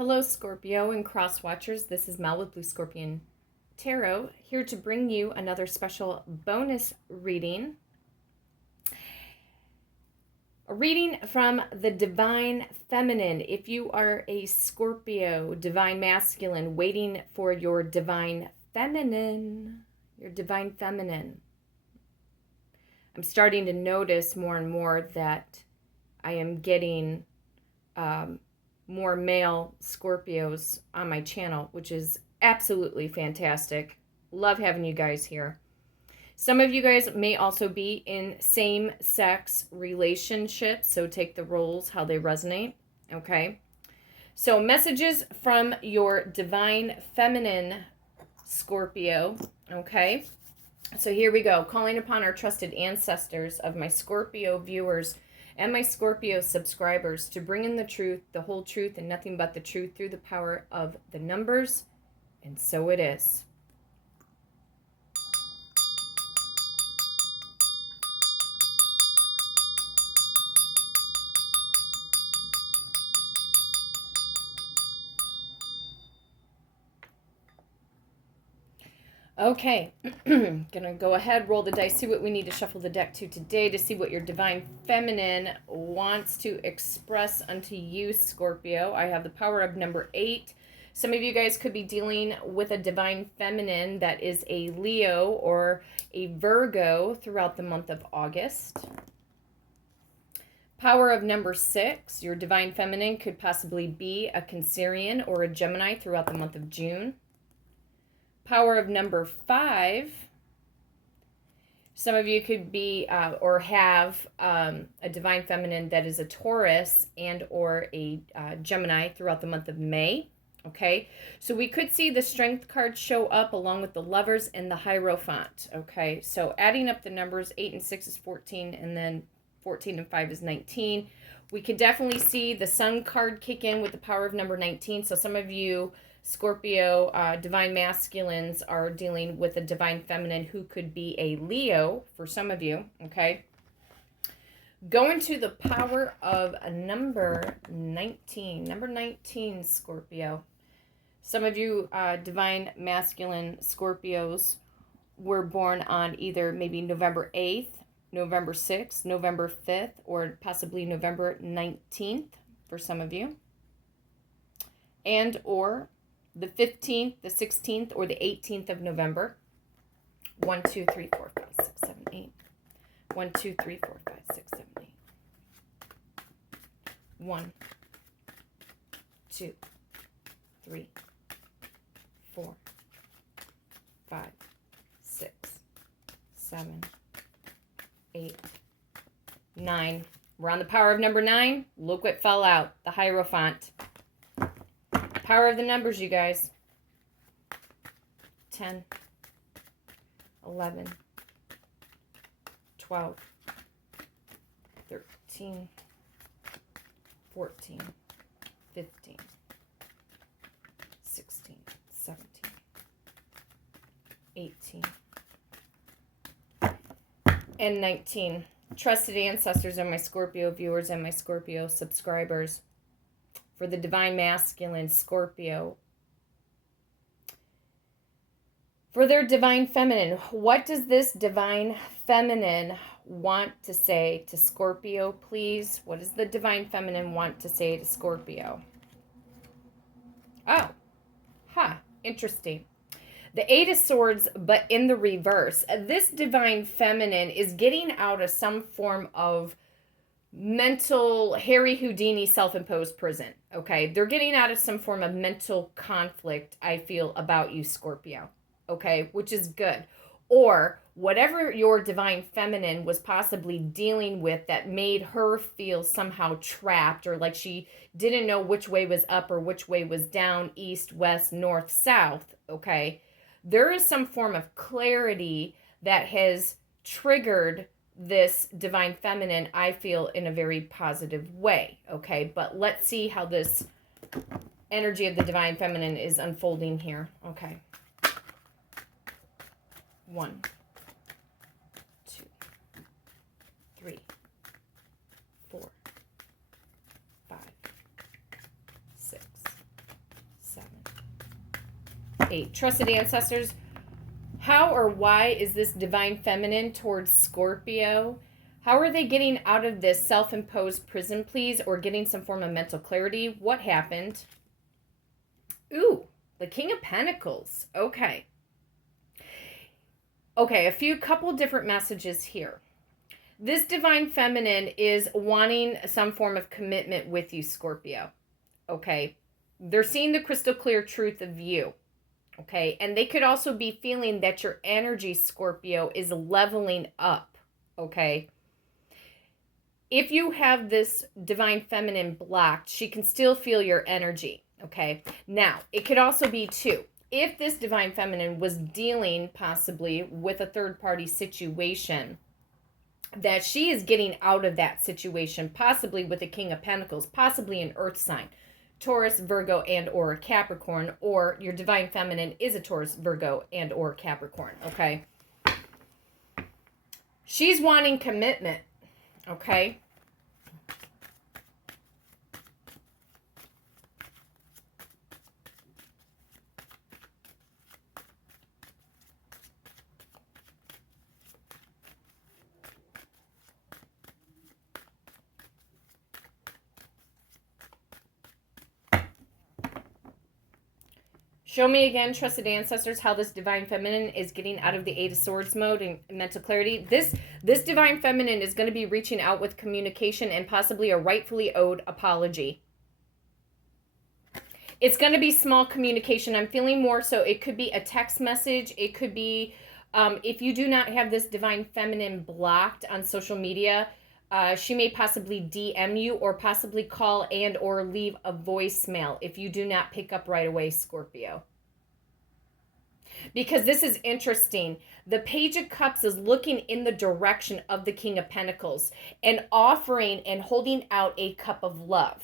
Hello, Scorpio and cross watchers. This is Mel with Blue Scorpion Tarot, here to bring you another special bonus reading. A reading from the Divine Feminine. If you are a Scorpio, Divine Masculine, waiting for your Divine Feminine, I'm starting to notice more and more that I am getting more male Scorpios on my channel, which is absolutely fantastic. Love having you guys here. Some of you guys may also be in same-sex relationships, so take the roles how they resonate, okay? So messages from your Divine Feminine, Scorpio, okay? So here we go. Calling upon our trusted ancestors of my Scorpio viewers and my Scorpio subscribers to bring in the truth, the whole truth, and nothing but the truth through the power of the numbers. And so it is. Okay, gonna go ahead, roll the dice, see what we need to shuffle the deck to today to see what your Divine Feminine wants to express unto you, Scorpio. I have the power of number 8. Some of you guys could be dealing with a Divine Feminine that is a Leo or a Virgo throughout the month of August. Power of number 6, your Divine Feminine could possibly be a Cancerian or a Gemini throughout the month of June. Power of number 5, some of you could be or have a Divine Feminine that is a Taurus and or a Gemini throughout the month of May. Okay, so we could see the Strength card show up along with the Lovers and the Hierophant. Okay, so adding up the numbers, 8 and 6 is 14, and then 14 and 5 is 19. We could definitely see the Sun card kick in with the power of number 19. So some of you Scorpio Divine Masculines are dealing with a Divine Feminine who could be a Leo for some of you, okay? Going to the power of number 19. Number 19, Scorpio. Some of you Divine Masculine Scorpios were born on either maybe November 8th, November 6th, November 5th, or possibly November 19th for some of you. And or the 15th, the 16th, or the 18th of November. 1, 2, 3, 4, 5, 6, 7, 8. 1, 2, 3, 4, 5, 6, 7, 8. 1, 2, 3, 4, 5, 6, 7, 8, 9. We're on the power of number 9. Look what fell out. The Hierophant. Power of the numbers, you guys. 10, 11, 12, 13, 14, 15, 16, 17, 18, and 19. Trusted ancestors are my Scorpio viewers and my Scorpio subscribers. For the Divine Masculine Scorpio. For their Divine Feminine, what does this Divine Feminine want to say to Scorpio, please? What does the Divine Feminine want to say to Scorpio? Oh, interesting. The 8 of Swords, but in the reverse. This Divine Feminine is getting out of some form of mental Harry Houdini self-imposed prison. Okay, they're getting out of some form of mental conflict, I feel, about you, Scorpio. Okay, which is good. Or whatever your Divine Feminine was possibly dealing with that made her feel somehow trapped, or like she didn't know which way was up or which way was down, east, west, north, south. Okay, there is some form of clarity that has triggered this Divine Feminine, I feel, in a very positive way, okay? But let's see how this energy of the Divine Feminine is unfolding here, okay? 1, 2, 3, 4, 5, 6, 8. Trusted ancestors, how or why is this divine feminine towards Scorpio? How are they getting out of this self-imposed prison, please, or getting some form of mental clarity? What happened? Ooh, the King of Pentacles. Okay. Okay, a couple different messages here. This divine feminine is wanting some form of commitment with you, Scorpio. Okay. They're seeing the crystal clear truth of you. Okay. And they could also be feeling that your energy, Scorpio, is leveling up. Okay. If you have this divine feminine blocked, she can still feel your energy. Okay. Now, it could also be too, if this divine feminine was dealing possibly with a third party situation, that she is getting out of that situation, possibly with the King of Pentacles, possibly an earth sign, Taurus, Virgo, and or Capricorn, or your divine feminine is a Taurus, Virgo, and or Capricorn, okay? She's wanting commitment, okay? Show me again, trusted ancestors, how this divine feminine is getting out of the Eight of Swords mode and mental clarity. This divine feminine is going to be reaching out with communication and possibly a rightfully owed apology. It's going to be small communication. I'm feeling more so it could be a text message. It could be, if you do not have this divine feminine blocked on social media, she may possibly DM you or possibly call and or leave a voicemail if you do not pick up right away, Scorpio. Because this is interesting. The Page of Cups is looking in the direction of the King of Pentacles and offering and holding out a cup of love.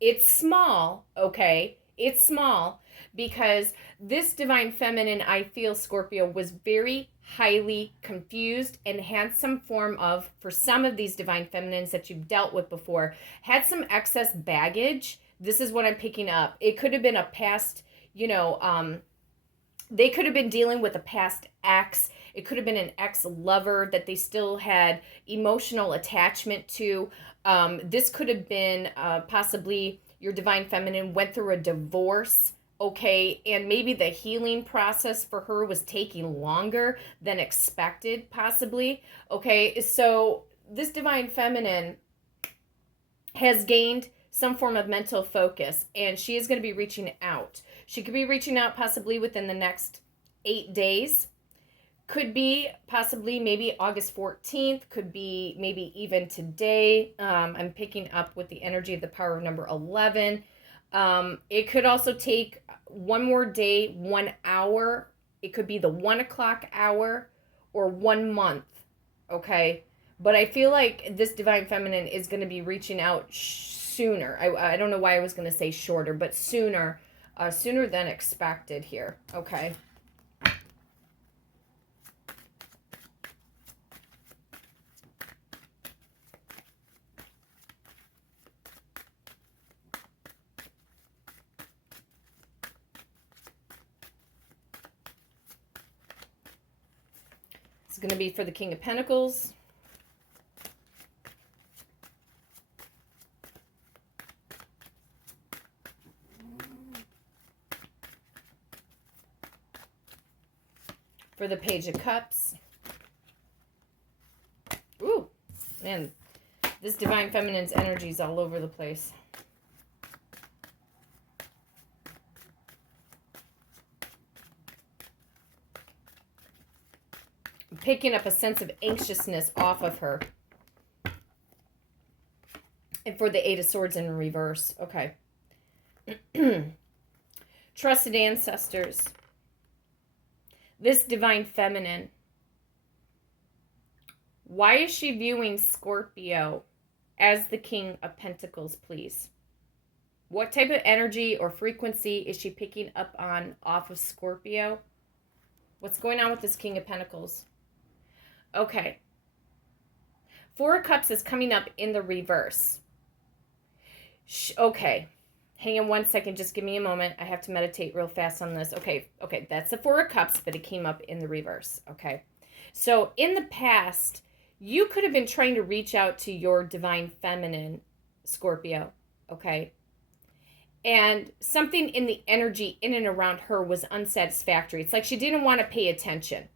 It's small, okay? It's small because this divine feminine, I feel, Scorpio, was very highly confused and had some form of, for some of these divine feminines that you've dealt with before, had some excess baggage. This is what I'm picking up. It could have been a past, they could have been dealing with a past ex. It could have been an ex-lover that they still had emotional attachment to. This could have been possibly your divine feminine went through a divorce, okay, and maybe the healing process for her was taking longer than expected, possibly, okay? So this divine feminine has gained some form of mental focus, and she is going to be reaching out. She could be reaching out possibly within the next 8 days. Could be possibly maybe August 14th. Could be maybe even today. I'm picking up with the energy of the power of number 11. It could also take one more day, 1 hour. It could be the 1 o'clock hour or 1 month. Okay. But I feel like this divine feminine is going to be reaching out sooner. I don't know why I was going to say shorter, but sooner than expected here. Okay. It's going to be for the King of Pentacles. For the Page of Cups. Ooh, man, this divine feminine's energy is all over the place. I'm picking up a sense of anxiousness off of her. And for the Eight of Swords in reverse. Okay. Trusted ancestors. This divine feminine, why is she viewing Scorpio as the King of Pentacles, please? What type of energy or frequency is she picking up on off of Scorpio? What's going on with this King of Pentacles? Okay. Four of Cups is coming up in the reverse. Okay. Hang on one second. Just give me a moment. I have to meditate real fast on this. Okay. That's the Four of Cups, but it came up in the reverse. Okay. So in the past, you could have been trying to reach out to your divine feminine, Scorpio. Okay. And something in the energy in and around her was unsatisfactory. It's like she didn't want to pay attention.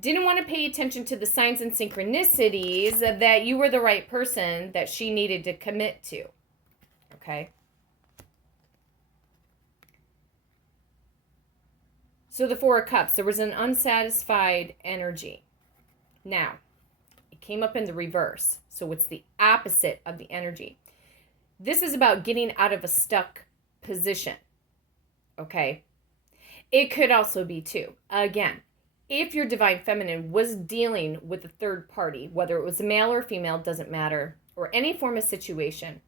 Didn't want to pay attention to the signs and synchronicities that you were the right person that she needed to commit to. Okay. So the Four of Cups, there was an unsatisfied energy. Now, it came up in the reverse. So it's the opposite of the energy. This is about getting out of a stuck position. Okay. It could also be too. Again, if your divine feminine was dealing with a third party, whether it was a male or female, doesn't matter, or any form of situation,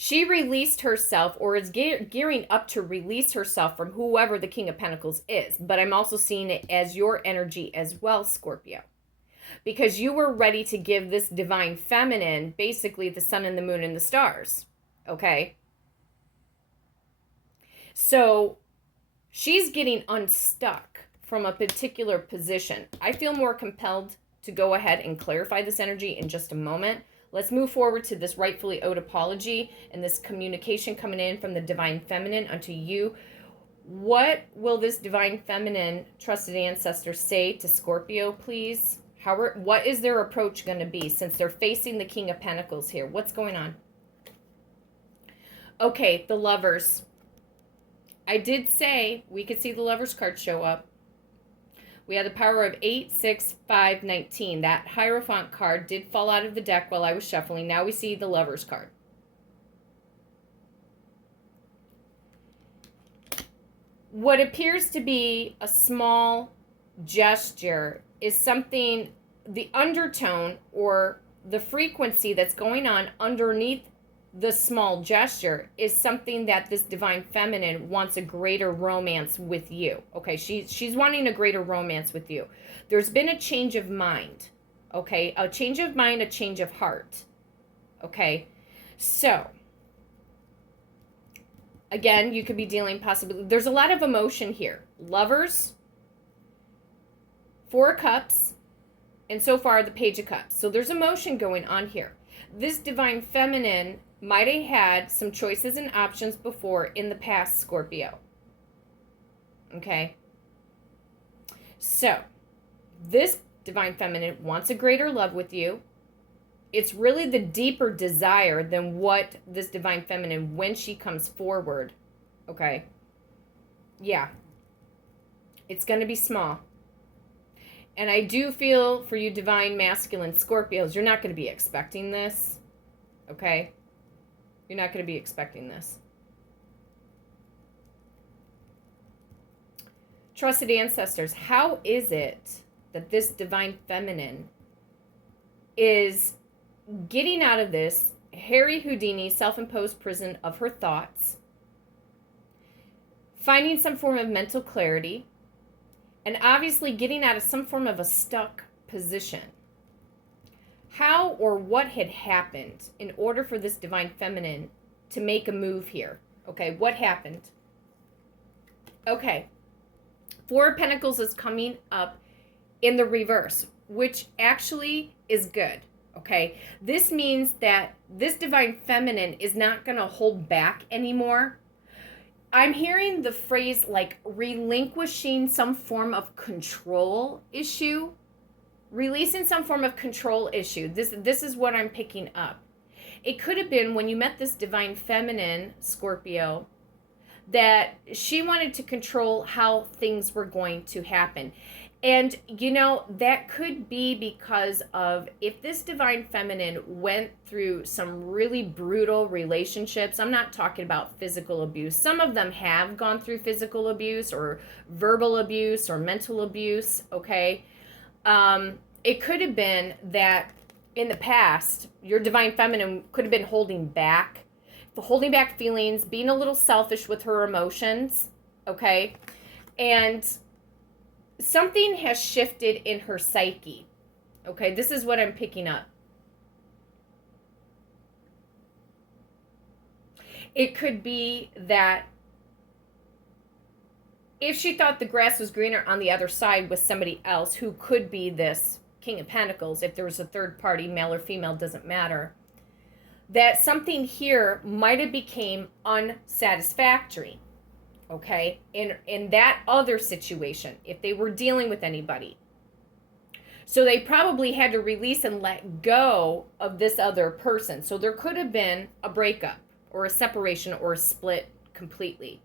she released herself or is gearing up to release herself from whoever the King of Pentacles is. But I'm also seeing it as your energy as well, Scorpio. Because you were ready to give this divine feminine basically the sun and the moon and the stars. Okay? So she's getting unstuck from a particular position. I feel more compelled to go ahead and clarify this energy in just a moment. Let's move forward to this rightfully owed apology and this communication coming in from the divine feminine unto you. What will this divine feminine trusted ancestor say to Scorpio, please? What is their approach going to be since they're facing the King of Pentacles here? What's going on? Okay, the Lovers. I did say we could see the Lovers card show up. We had the power of 8, 6, 5, 19. That Hierophant card did fall out of the deck while I was shuffling. Now we see the Lovers card. What appears to be a small gesture is something, the undertone or the frequency that's going on underneath the small gesture is something that this divine feminine wants a greater romance with you. Okay, she's wanting a greater romance with you. There's been a change of mind. Okay, a change of mind, a change of heart. Okay, so again, you could be dealing possibly, there's a lot of emotion here. Lovers, Four of Cups, and so far the Page of Cups. So there's emotion going on here. This divine feminine might have had some choices and options before in the past, Scorpio. Okay? So, this divine feminine wants a greater love with you. It's really the deeper desire than what this divine feminine, when she comes forward, okay? Yeah. It's going to be small. And I do feel for you divine masculine Scorpios, you're not going to be expecting this, okay? You're not going to be expecting this. Trusted ancestors, how is it that this divine feminine is getting out of this Harry Houdini self-imposed prison of her thoughts, finding some form of mental clarity, and obviously getting out of some form of a stuck position? How or what had happened in order for this divine feminine to make a move here? Okay, what happened? Okay, Four of Pentacles is coming up in the reverse, which actually is good. Okay, this means that this divine feminine is not going to hold back anymore. I'm hearing the phrase like relinquishing some form of control issue. Releasing some form of control issue. This is what I'm picking up. It could have been when you met this divine feminine, Scorpio, that she wanted to control how things were going to happen. And, you know, that could be because of if this divine feminine went through some really brutal relationships. I'm not talking about physical abuse. Some of them have gone through physical abuse or verbal abuse or mental abuse, okay? It could have been that in the past, your divine feminine could have been holding back feelings, being a little selfish with her emotions, okay? And something has shifted in her psyche, okay? This is what I'm picking up. It could be that if she thought the grass was greener on the other side with somebody else who could be this King of Pentacles, if there was a third party, male or female, doesn't matter, that something here might have became unsatisfactory, okay, in that other situation, if they were dealing with anybody. So they probably had to release and let go of this other person. So there could have been a breakup or a separation or a split completely.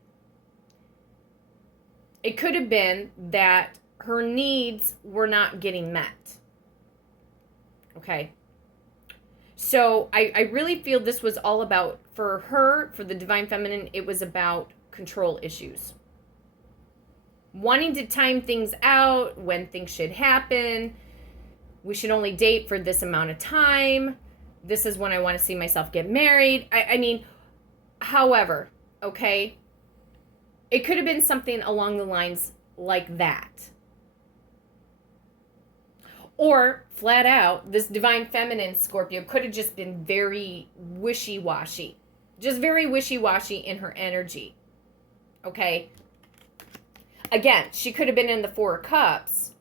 It could have been that her needs were not getting met. Okay. So I really feel this was all about, for her, for the Divine Feminine, it was about control issues. Wanting to time things out, when things should happen. We should only date for this amount of time. This is when I want to see myself get married. I mean, however, okay, it could have been something along the lines like that. Or, flat out, this Divine Feminine Scorpio could have just been very wishy-washy. Just very wishy-washy in her energy. Okay? Again, she could have been in the Four of Cups,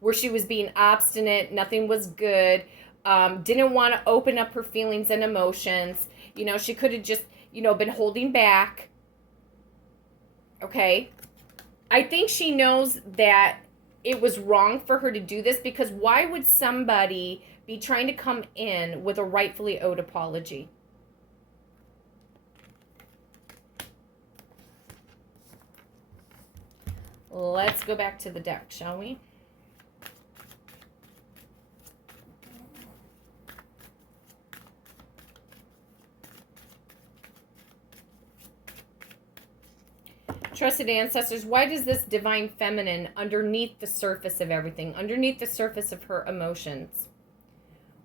where she was being obstinate, nothing was good, didn't want to open up her feelings and emotions. You know, she could have just, you know, been holding back. Okay? I think she knows that it was wrong for her to do this, because why would somebody be trying to come in with a rightfully owed apology? Let's go back to the deck, shall we? Trusted ancestors, why does this Divine Feminine, underneath the surface of everything, underneath the surface of her emotions,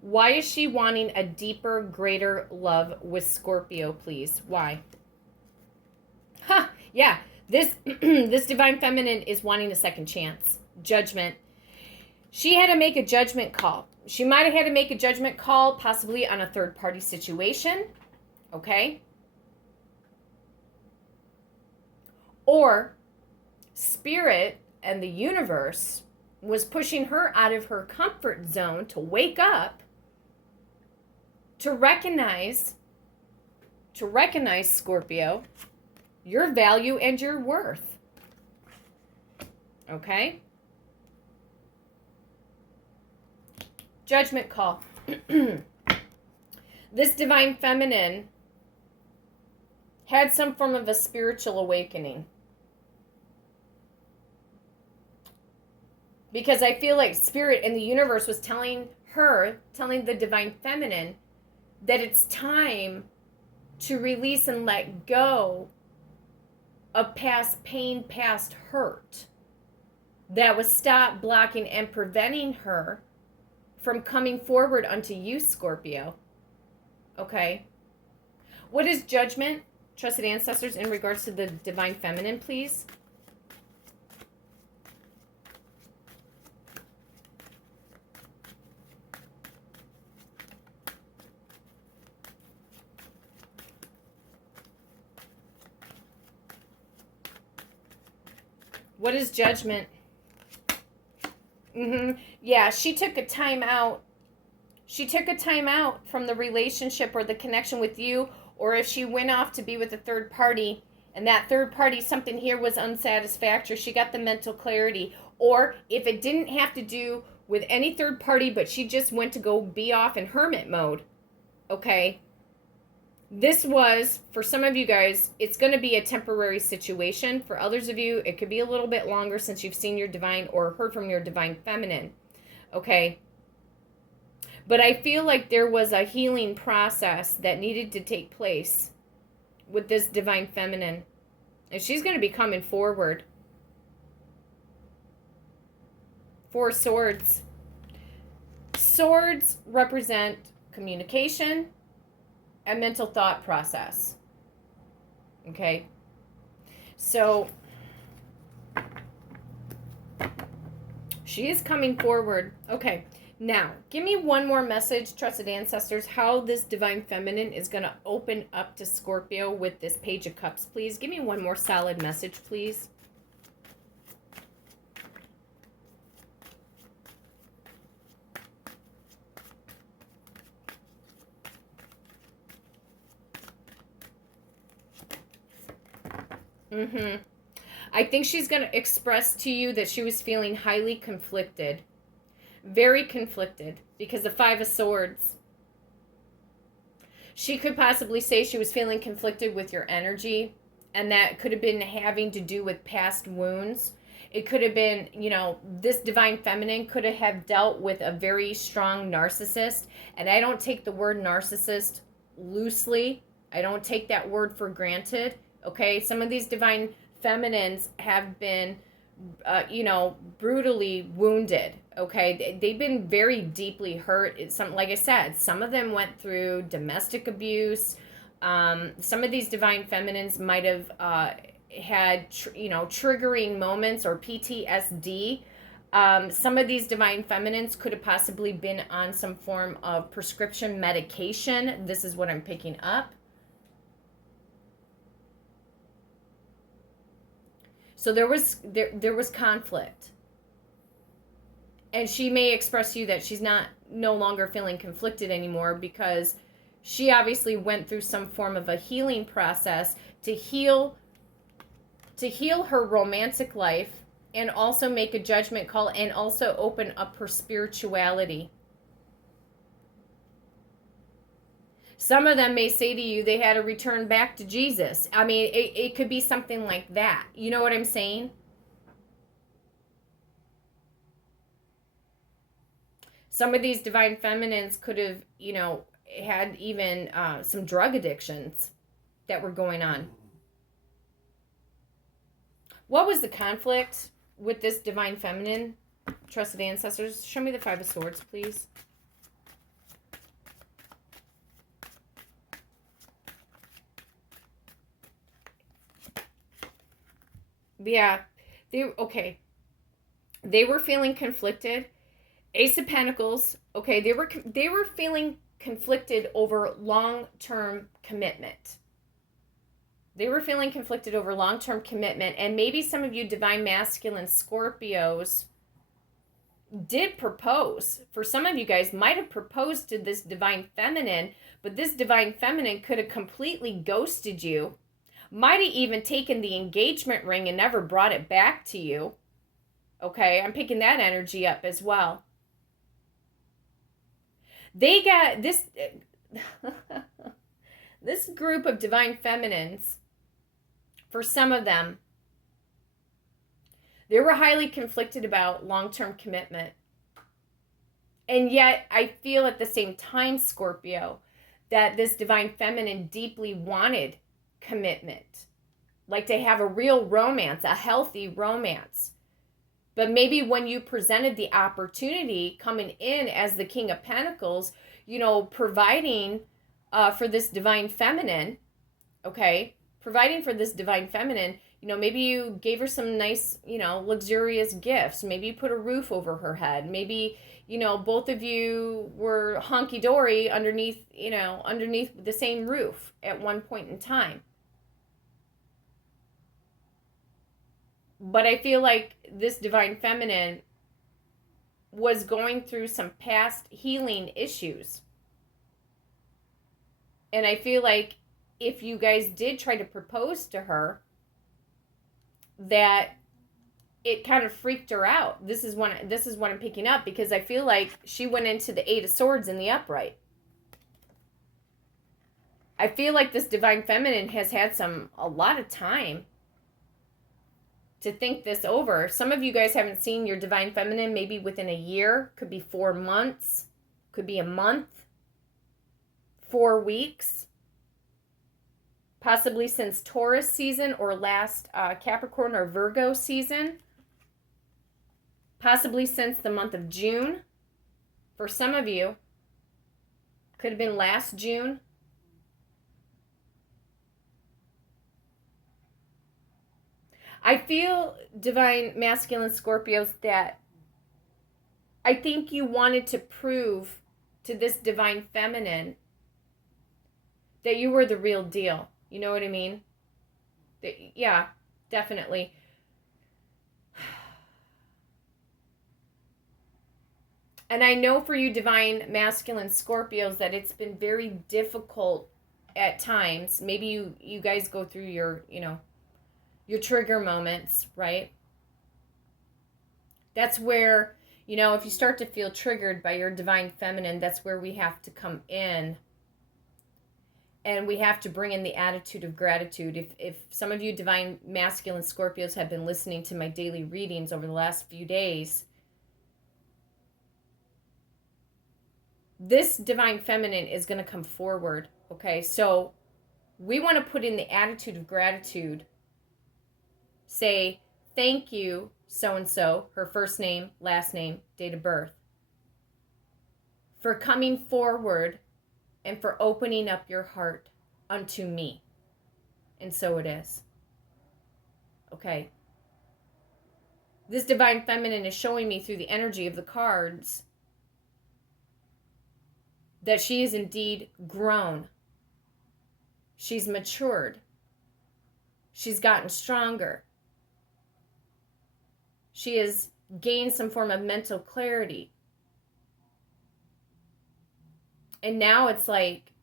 why is she wanting a deeper, greater love with Scorpio, please? Why? Ha! Yeah, this this Divine Feminine is wanting a second chance. Judgment. She had to make a judgment call. She might have had to make a judgment call, possibly on a third-party situation. Okay? Or Spirit and the universe was pushing her out of her comfort zone to wake up, to recognize, Scorpio, your value and your worth. Okay? Judgment call. This Divine Feminine had some form of a spiritual awakening. Because I feel like Spirit and the universe was telling the Divine Feminine, that it's time to release and let go of past pain, past hurt that was stop blocking and preventing her from coming forward unto you, Scorpio. Okay? What is judgment, trusted ancestors, in regards to the Divine Feminine, please? What is judgment? Yeah, she took a time out. She took a time out from the relationship or the connection with you, or if she went off to be with a third party, and that third party, something here was unsatisfactory, she got the mental clarity. Or if it didn't have to do with any third party, but she just went to go be off in hermit mode. Okay? This was, for some of you guys, it's going to be a temporary situation. For others of you, it could be a little bit longer since you've seen your Divine or heard from your Divine Feminine. Okay? But I feel like there was a healing process that needed to take place with this Divine Feminine. And she's going to be coming forward. Four Swords. Swords represent communication and mental thought process. Okay? So, she is coming forward. Okay. Now, give me one more message, trusted ancestors, how this divine feminine is going to open up to Scorpio with this Page of Cups, please. Give me one more solid message, please. I think she's going to express to you that she was feeling highly conflicted. Very conflicted because the Five of Swords. She could possibly say she was feeling conflicted with your energy, and that could have been having to do with past wounds. It could have been, you know, this divine feminine could have dealt with a very strong narcissist. And I don't take the word narcissist loosely. I don't take that word for granted. Okay, some of these divine feminines have been, brutally wounded. Okay, they've been very deeply hurt. Like I said, some of them went through domestic abuse. Some of these divine feminines might have had, triggering moments or PTSD. Some of these divine feminines could have possibly been on some form of prescription medication. This is what I'm picking up. So there was conflict. And she may express to you that she's no longer feeling conflicted anymore because she obviously went through some form of a healing process to heal her romantic life, and also make a judgment call, and also open up her spirituality. Some of them may say to you they had to return back to Jesus. I mean, it could be something like that. You know what I'm saying? Some of these divine feminines could have, had even some drug addictions that were going on. What was the conflict with this divine feminine, trusted ancestors? Show me the Five of Swords, please. Yeah, they were feeling conflicted. Ace of Pentacles. Okay, they were feeling conflicted over long-term commitment. They were feeling conflicted over long-term commitment, and maybe some of you divine masculine Scorpios did propose. For some of you guys might have proposed to this divine feminine, but this divine feminine could have completely ghosted you. Might have even taken the engagement ring and never brought it back to you. Okay, I'm picking that energy up as well. They got this this group of divine feminines, for some of them, they were highly conflicted about long-term commitment. And yet, I feel at the same time, Scorpio, that this divine feminine deeply wanted commitment, like to have a real romance, a healthy romance. But maybe when you presented the opportunity coming in as the King of Pentacles, providing for this divine feminine, maybe you gave her some nice, luxurious gifts. Maybe you put a roof over her head. Maybe, both of you were honky-dory underneath the same roof at one point in time. But I feel like this divine feminine was going through some past healing issues. And I feel like if you guys did try to propose to her, that it kind of freaked her out. This is what I'm picking up, because I feel like she went into the Eight of Swords in the upright. I feel like this divine feminine has had a lot of time to think this over. Some of you guys haven't seen your divine feminine maybe within a year. Could be 4 months. Could be a month. 4 weeks. Possibly since Taurus season or last Capricorn or Virgo season. Possibly since the month of June. For some of you, could have been last June. I feel, divine masculine Scorpios, that I think you wanted to prove to this divine feminine that you were the real deal. You know what I mean? Yeah, definitely. And I know for you divine masculine Scorpios that it's been very difficult at times. Maybe you guys go through your trigger moments, right? That's where, if you start to feel triggered by your divine feminine, that's where we have to come in. And we have to bring in the attitude of gratitude. If some of you divine masculine Scorpios have been listening to my daily readings over the last few days, this divine feminine is going to come forward, okay? So we want to put in the attitude of gratitude. Say, thank you, so-and-so, her first name, last name, date of birth, for coming forward and for opening up your heart unto me. And so it is. Okay. This divine feminine is showing me through the energy of the cards that she is indeed grown. She's matured. She's gotten stronger. She has gained some form of mental clarity. And now it's like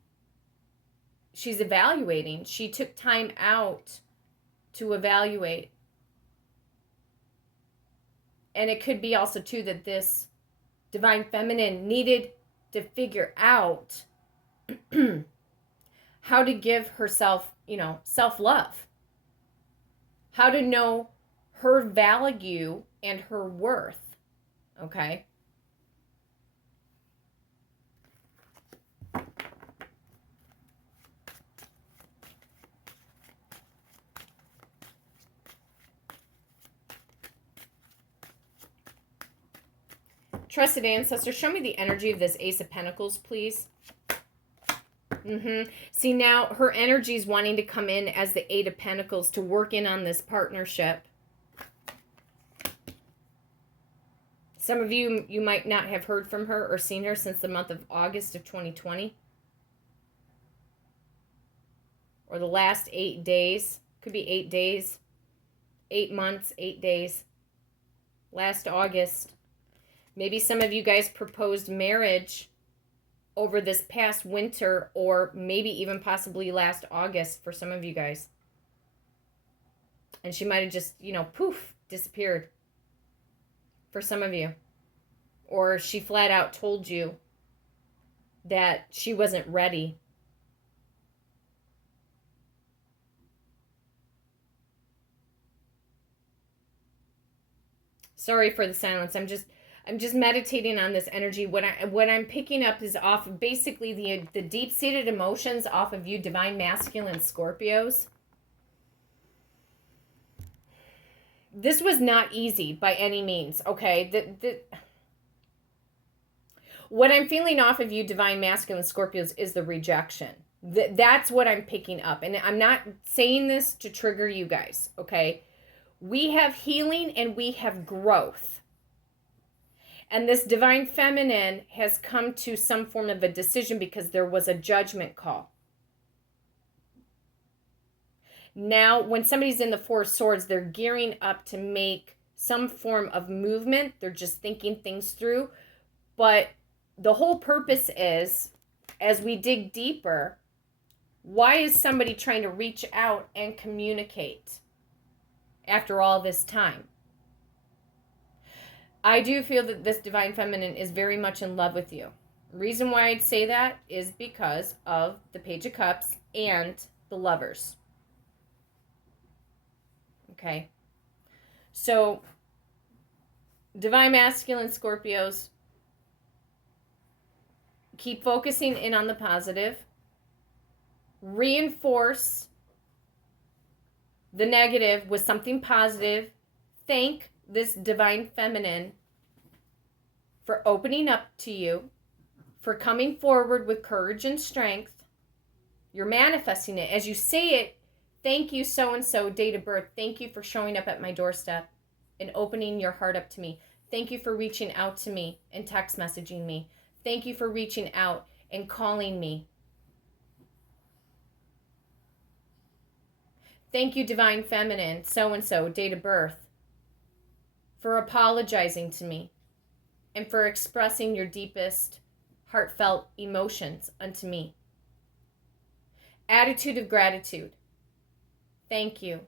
she's evaluating. She took time out to evaluate. And it could be also, too, that this divine feminine needed to figure out how to give herself, self-love. How to know her value and her worth. Okay? Trusted ancestor, show me the energy of this Ace of Pentacles, please. See, now her energy is wanting to come in as the Eight of Pentacles to work in on this partnership. Some of you might not have heard from her or seen her since the month of August of 2020. Or the last 8 days. Could be 8 days. 8 months, 8 days. Last August. Maybe some of you guys proposed marriage over this past winter, or maybe even possibly last August for some of you guys. And she might have just, poof, disappeared for some of you. Or she flat out told you that she wasn't ready. Sorry for the silence. I'm just meditating on this energy. What I'm picking up is off of basically the deep-seated emotions off of you divine masculine Scorpios. This was not easy by any means, okay? What I'm feeling off of you divine masculine Scorpios is the rejection. That's what I'm picking up. And I'm not saying this to trigger you guys, okay? We have healing and we have growth. And this divine feminine has come to some form of a decision because there was a judgment call. Now, when somebody's in the Four of Swords, they're gearing up to make some form of movement. They're just thinking things through. But the whole purpose is, as we dig deeper, why is somebody trying to reach out and communicate after all this time? I do feel that this divine feminine is very much in love with you. Reason why I'd say that is because of the Page of Cups and the Lovers. Okay. So, divine masculine Scorpios, keep focusing in on the positive. Reinforce the negative with something positive. Thank this divine feminine for opening up to you, for coming forward with courage and strength. You're manifesting it. As you say it, thank you, so-and-so, date of birth. Thank you for showing up at my doorstep and opening your heart up to me. Thank you for reaching out to me and text messaging me. Thank you for reaching out and calling me. Thank you, Divine Feminine, so-and-so, date of birth, for apologizing to me and for expressing your deepest heartfelt emotions unto me. Attitude of gratitude. Thank you,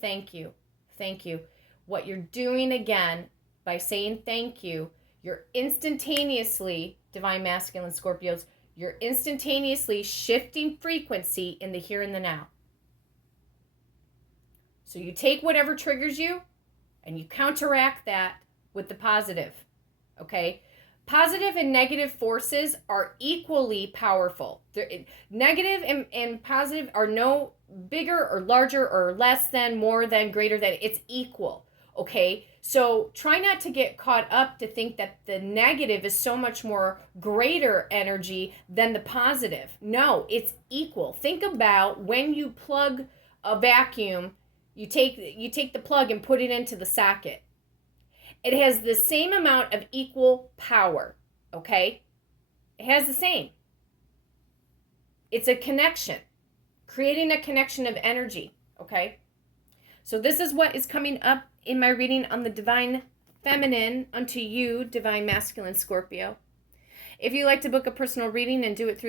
thank you, thank you. What you're doing again by saying thank you, you're instantaneously, Divine Masculine Scorpios, you're instantaneously shifting frequency in the here and the now. So you take whatever triggers you and you counteract that with the positive, okay? Positive and negative forces are equally powerful. Negative and positive are no bigger or larger or less than, more than, greater than. It's equal, okay? So try not to get caught up to think that the negative is so much more greater energy than the positive. No, it's equal. Think about when you plug a vacuum, you take the plug and put it into the socket. It has the same amount of equal power, okay? It has the same. It's a connection, creating a connection of energy, okay? So this is what is coming up in my reading on the Divine Feminine unto you, Divine Masculine Scorpio. If you'd like to book a personal reading and do it through the